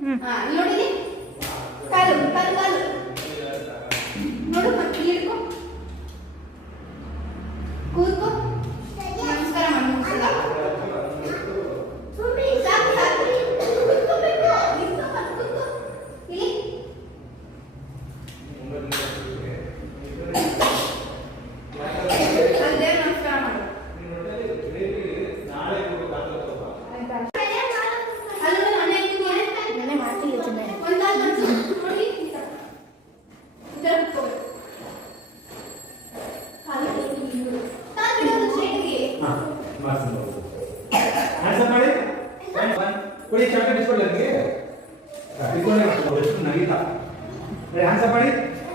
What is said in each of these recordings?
ನೋಡಿ ಕಾಲು ಕಾಲು ಕಾಲು ನೋಡು ಮತ್ತೆ ಹಿಡ್ಕೊ ಕೂತ್ಕೋ ನಮಸ್ಕಾರ ಮಾಡಿ ಮುಗಿಸಲ್ಲ ಸಾಕು ಸಾಕು ಕೂತ್ಕೋಬೇಕು ಕೂತ್ಕೋ ಇಲ್ಲಿ ದೇವ್ರ ನಮಸ್ಕಾರ ಮಾಡು कोई चार्ट डिस्प्ले लगे डिस्प्ले डिस्प्ले नहीं था अरे आंसर पढ़ी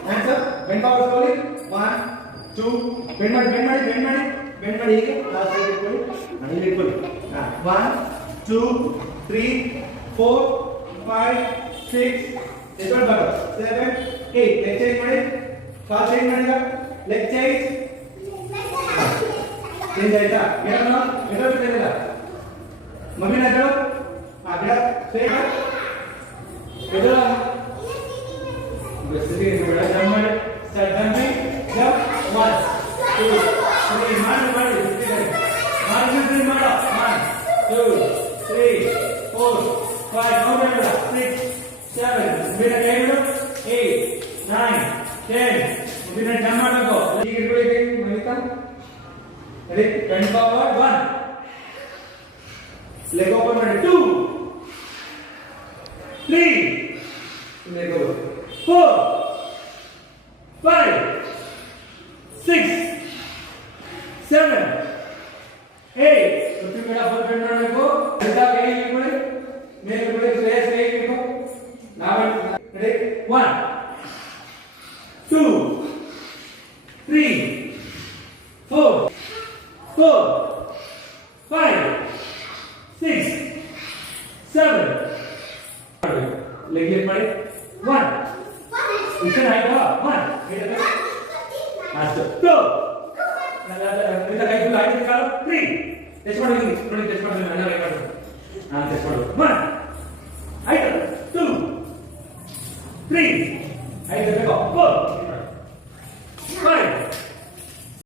answer bend power slowly 1 2 bend ಮಾಡಿ ಹೀಗೆ ಲಾಸ್ಟ್ ಸೈಡ್ ಇಟ್ಕೊಳ್ಳಿ ಅಲ್ಲಿ ಇಟ್ಕೊಳ್ಳಿ 1 2 3 4 5 6 ಎಷ್ಟು ಬರುತ್ತೆ 7 8 ಲೆಗ್ ಚೇಂಜ್ ಮಾಡಿ ಕಾಲ್ ಚೇಂಜ್ ಮಾಡಿಗ ಲೆಗ್ ಚೇಂಜ್ ಆಯ್ತಾ ಏನೋ ಬಿಟ್ಟಿಲ್ಲ ಮಮ್ಮಿನ ಹೇಳು ಗಿಡ ಸೇಮ್ ಎದುರ ಬೆಸ್ಸಿಗೆ ಬೇಡ ಜಂಪ್ ಮಾಡಿ ಸ್ಟಾರ್ಟ್ ಜಂಪಿಂಗ್ ಜಂಪ್ 1 2 3 ಮಾಡಿ ಮಾಡಿ ಮಾಡು 1 2 3 4 5 ನೋಡಿ ಬೇಡ 6 7 ಬಿಡ ಕೇಳು 8 9 10 ಬಿಡ ಜಂಪ್ ಮಾಡಬೇಕು ಈಗ ಇಟ್ಕೊಳ್ಳಿ Manita ready 10 power 1 leg open ready 2 3 leg open 4 5 6 7 8 तो मेरा फुल बेंड ಮಾಡಬೇಕು ಅಂತ ಕೈ ಇಟ್ಕೊಳ್ಳಿ ಮೇಲೆ ಇಟ್ಕೊಳ್ಳಿ ಸ್ಟ್ರೇಸ್ ಕೈ ಇಟ್ಕೋ ನಾವು ರೆಡಿ 1 2 3 4 5 6 7 leg lift ಮಾಡಿ 1 ಇಷ್ಟೇ ಆಯ್ತಾ 1 ಅಷ್ಟು 2 ನನ್ನ ಕೈ ಫುಲ್ ಆಯ್ತು ಕಾಲು 3 ಟೆಸ್ಟ್ ಮಾಡಿ ನೋಡಿ ಟೆಸ್ಟ್ ಮಾಡಿ ನನ್ನ ಕೈ ಮಾಡಿ ನಾನು ಟೆಸ್ಟ್ ಮಾಡು 1 ಆಯ್ತು 2 3 ಆಯ್ತು ಬೇಕೋ 4